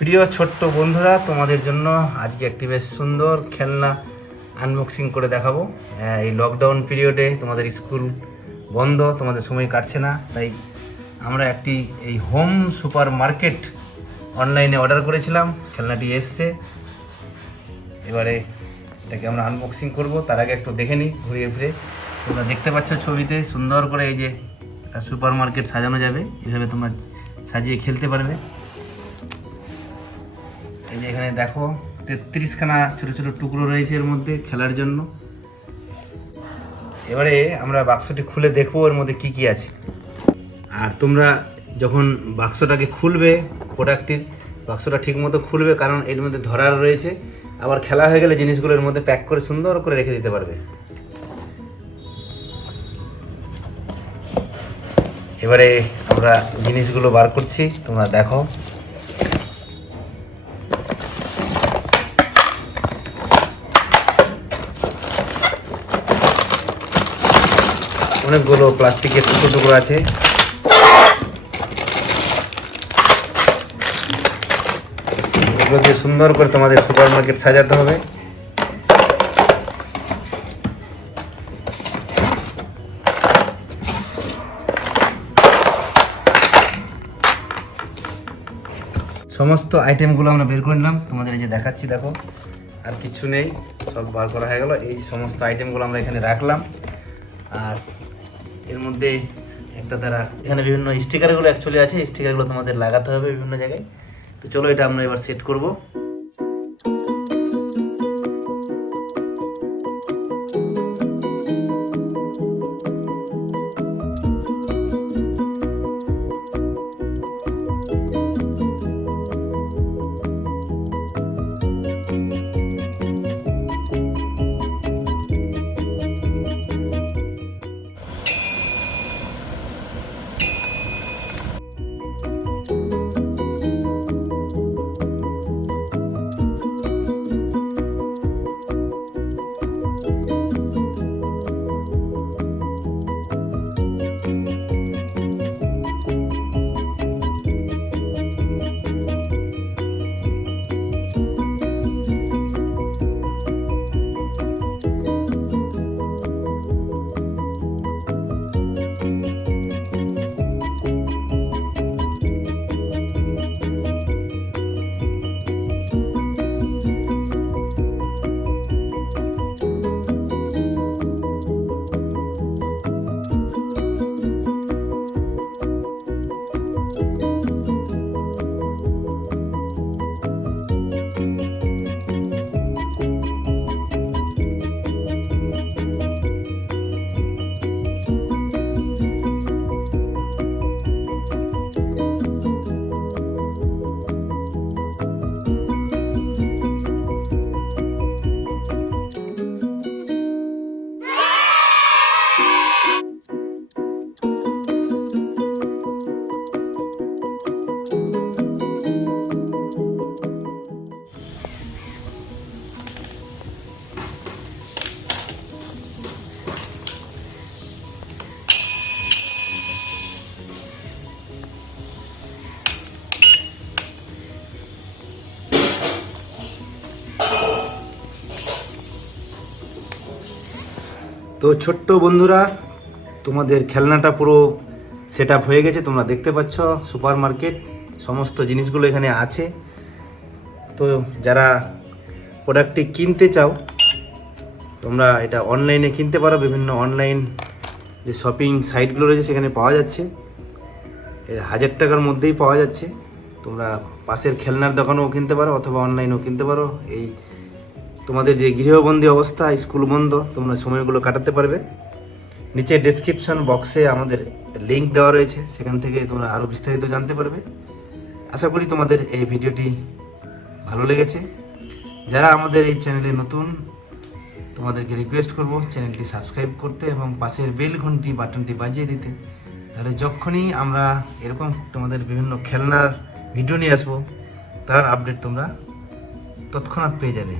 প্রিয় ছোট্ট বন্ধুরা, তোমাদের জন্য আজকে একটি বেশ সুন্দর খেলনা আনবক্সিং করে দেখাবো। এই লকডাউন পিরিয়ডে তোমাদের স্কুল বন্ধ, তোমাদের সময় কাটছে না, তাই আমরা একটি এই হোম সুপার মার্কেট অনলাইনে অর্ডার করেছিলাম। খেলনাটি এসছে, এবারে এটাকে আমরা আনবক্সিং করব। তার আগে একটু দেখে নিই ঘুরিয়ে ফিরে। তোমরা দেখতে পাচ্ছ ছবিতে সুন্দর করে এই যে একটা সুপার মার্কেট সাজানো যাবে, এইভাবে তোমরা সাজিয়ে খেলতে পারবে। এই যে এখানে দেখো 33খানা ছোটো ছোটো টুকরো রয়েছে এর মধ্যে খেলার জন্য। এবারে আমরা বাক্সটি খুলে দেখবো এর মধ্যে কি কি আছে। আর তোমরা যখন বাক্সটাকে খুলবে, প্রোডাক্টটির বাক্সটা ঠিক মতো খুলবে, কারণ এর মধ্যে ধরার রয়েছে। আবার খেলা হয়ে গেলে জিনিসগুলো এর মধ্যে প্যাক করে সুন্দর করে রেখে দিতে পারবে। এবারে আমরা জিনিসগুলো বার করছি, তোমরা দেখো। অনেকগুলো প্লাস্টিকের টুকরো টুকরো আছে। এগুলো দিয়ে সুন্দর করে তোমাদের সুপার মার্কেট সাজাতে হবে। সমস্ত আইটেমগুলো আমরা বের করে নিলাম, তোমাদের এই যে দেখাচ্ছি, দেখো আর কিছু নেই, সব বার করা হয়ে গেল। এই সমস্ত আইটেমগুলো আমরা এখানে রাখলাম। আর এর মধ্যে একটা দ্বারা এখানে বিভিন্ন স্টিকারগুলো অ্যাকচুয়ালি আছে, স্টিকারগুলো তোমাদের লাগাতে হবে বিভিন্ন জায়গায়। তো চলো এটা আমরা এবার সেট করব। তো ছোট্ট বন্ধুরা, তোমাদের খেলনাটা পুরো সেট আপ হয়ে গেছে। তোমরা দেখতে পাচ্ছ সুপার মার্কেট, সমস্ত জিনিসগুলো এখানে আছে। তো যারা প্রোডাক্টটি কিনতে চাও, তোমরা এটা অনলাইনে কিনতে পারো। বিভিন্ন অনলাইন যে শপিং সাইটগুলো রয়েছে সেখানে পাওয়া যাচ্ছে, 1000 টাকার মধ্যেই পাওয়া যাচ্ছে। তোমরা পাশের খেলনার দোকানেও কিনতে পারো অথবা অনলাইনেও কিনতে পারো। এই তোমাদের যে গৃহবন্দী অবস্থা, স্কুল বন্ধ, তোমরা সময়গুলো কাটাতে পারবে। নিচে ডেসক্রিপশন বক্সে আমাদের লিঙ্ক দেওয়া রয়েছে, সেখান থেকে তোমরা আরও বিস্তারিত জানতে পারবে। আশা করি তোমাদের এই ভিডিওটি ভালো লেগেছে। যারা আমাদের এই চ্যানেলে নতুন, তোমাদেরকে রিকোয়েস্ট করব চ্যানেলটি সাবস্ক্রাইব করতে এবং পাশের বেল ঘন্টি বাটনটি বাজিয়ে দিতে। তাহলে যখনই আমরা এরকম তোমাদের বিভিন্ন খেলনার ভিডিও নিয়ে আসবো, তার আপডেট তোমরা তৎক্ষণাৎ পেয়ে যাবে।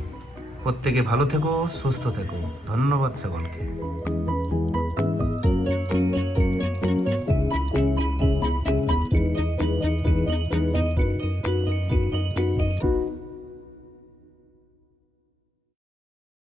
প্রত্যেকে ভালো থেকো, সুস্থ থেকো। ধন্যবাদ সকলকে।